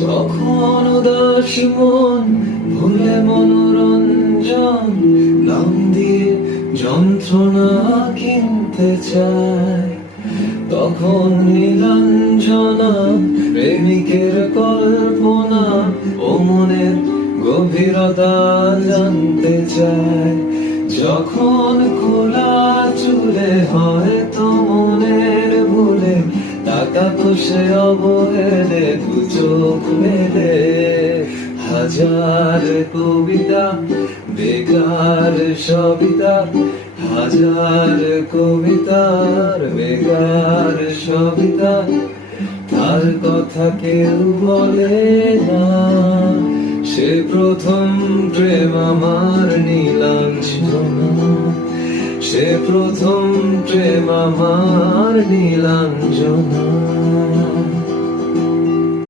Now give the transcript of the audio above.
তখন উদাস মন ভুলে মনোরঞ্জন নাম দিয়ে যন্ত্রণা কিনতে চায়। তখন নীলাঞ্জনা প্রেমিকের কল্পনা ও মনের গভীরতা জানতে চায়। যখন খোলা চুলে হয়তো মনের ভুলে তাকাতো সে অবহেলে দু চোখ মেলে। হাজার কবিতা বেকার সবিতা, হাজার কবিতার বেকার সবিতা, তার কথা কেউ বলে না। সে প্রথম প্রেম আমার নীলাঞ্জনা, সে প্রথম প্রেম আমার নীলাঞ্জনা।